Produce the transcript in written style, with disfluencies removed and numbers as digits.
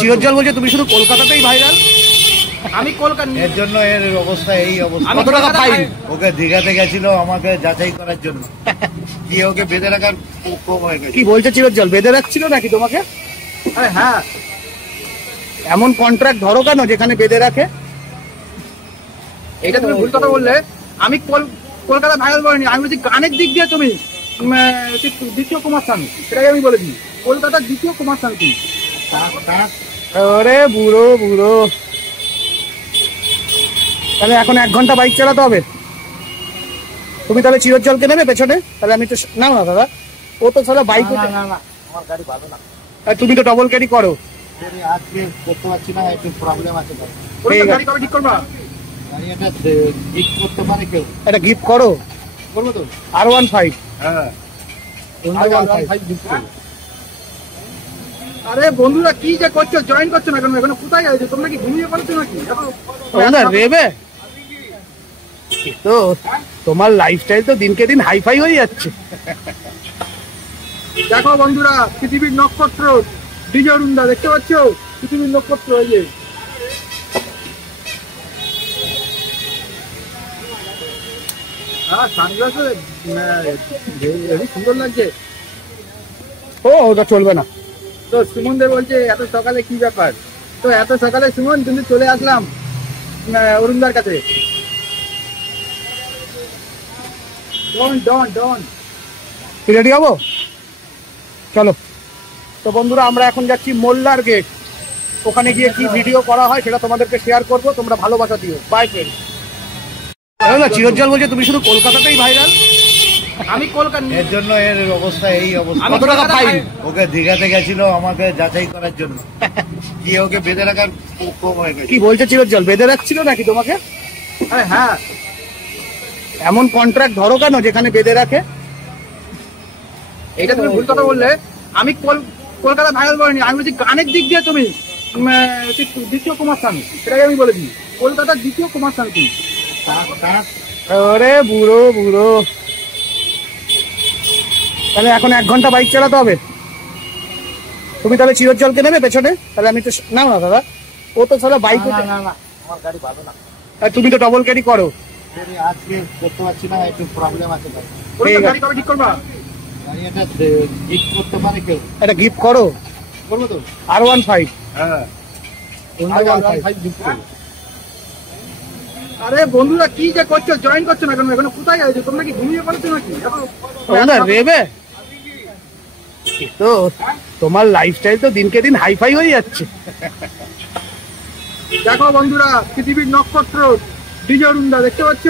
চিরজ্জল বলছে তুমি শুধু কলকাতাতেই ভাইরাল। আমি কলকাতা এর জন্য এর অবস্থা এই অবস্থা। কত টাকা ফাইন? ওকে দীঘাতে গেছিল আমাকে যাচাই করার জন্য, গিয়ে ওকে বেঁধে রাখার কম হয়ে গেছে। কি বলছে চিরজ্জল, বেঁধে রাখছিল নাকি তোমাকে? আরে হ্যাঁ, এমন কন্ট্রাক্ট ধরো কেন যেখানে বেঁধে রাখে? এটা তুমি ভুল কথা বললে। আমি কলকাতা ভাইরাল বলিনি, আমি বলছি গানের দিক দিয়ে তুমি দ্বিতীয় কুমার শানু, সেটাই আমি বলেছি। কলকাতার দ্বিতীয় কুমার শানু তুমি। আরে বুড়ো বুড়ো, তাহলে এখন 1 ঘন্টা বাইক চালাতে হবে। তুমি তাহলে চিরজ্জলকে নেবে পেছনে? তাহলে আমি তো নাও না দাদা, ও তো সারা বাইক। না আমার গাড়ি ভালো না। তুমি তো ডবল ক্যারি করো। আজকে করতে পারছি না, একটু প্রবলেম আছে। গাড়ি কবে ঠিক করবা? গাড়ি এটা গিফট করতে পারে কেউ? এটা গিফট করো। করবো তো। R15। হ্যাঁ R15 গিফট করবো। আরে বন্ধুরা কি যে করছো, জয়েন করছো না কেন? এখন কোথায় আছে? তোমরা কি ঘুমিয়ে পড়ছো নাকি? তোমরা রেবে তো, তোমার লাইফস্টাইল তো দিনকে দিন হাইফাই হয়ে যাচ্ছে। দেখো বন্ধুরা, পৃথিবীর নক্ষত্র ডিজে অরুণদা, দেখতে পাচ্ছ? পৃথিবীর নক্ষত্র এই যে। সানগ্লাসে সুন্দর লাগছে। ও ওটা চলবে না। তো সুমন দে বলছে এত সকালে কি ব্যাপার? তো এত সকালে সুমন কিন্তু চলে আসলাম অরুণদার কাছে। ডন রেডি হবো, চলো। তো বন্ধুরা, আমরা এখন যাচ্ছি মোল্লার গেট। ওখানে গিয়ে কি ভিডিও করা হয় সেটা তোমাদেরকে শেয়ার করবো, তোমরা ভালোবাসা দিও। By friend. চিরজ্জল বলছে তুমি শুধু কলকাতাতেই ভাইরাল। আমি কলকাতা এর জন্য এর অবস্থা এই অবস্থা। কত টাকা ফাইন? ওকে দীঘাতে গেছিল আমাকে যাচাই করার জন্য, গিয়ে ওকে বেঁধে রাখার কম হয়ে গেছে। কি বলছে চিরজ্জল, বেঁধে রাখছিল নাকি তোমাকে? আরে হ্যাঁ, এমন কন্ট্রাক্ট ধরো কেন যেখানে বেঁধে রাখে? এটা তুমি ভুল কথা বললে। আমি কলকাতা ভাইরাল বলিনি, আমি বলছি গানের দিক দিয়ে তুমি দ্বিতীয় কুমার শানু, সেটাই আমি বলেছি। কলকাতার দ্বিতীয় কুমার শানু তুমি। আরে বুড়ো বুড়ো, তাহলে এখন 1 ঘন্টা বাইক চালাতে হবে। তুমি তাহলে চিরজ্জলকে নেবে পেছনে? তাহলে আমি তো নাও না দাদা, ও তো সারা বাইক। না আমার গাড়ি ভালো না। তুমি তো ডবল ক্যারি করো। আজকে করতে পারছি না, একটু প্রবলেম আছে। গাড়ি কবে ঠিক করবা? গাড়ি এটা গিফট করতে পারে কেউ? এটা গিফট করো। করবো তো। R15। হ্যাঁ R15 গিফট করবো। আরে বন্ধুরা কি যে করছো, জয়েন করছো না কেন? এখন কোথায় আছে? তোমরা কি ঘুমিয়ে পড়ছো নাকি? তোমরা রেবে তো, তোমার লাইফস্টাইল তো দিনকে দিন হাইফাই হয়ে যাচ্ছে। দেখো বন্ধুরা, পৃথিবীর নক্ষত্র ডিজে অরুণদা, দেখতে পাচ্ছ?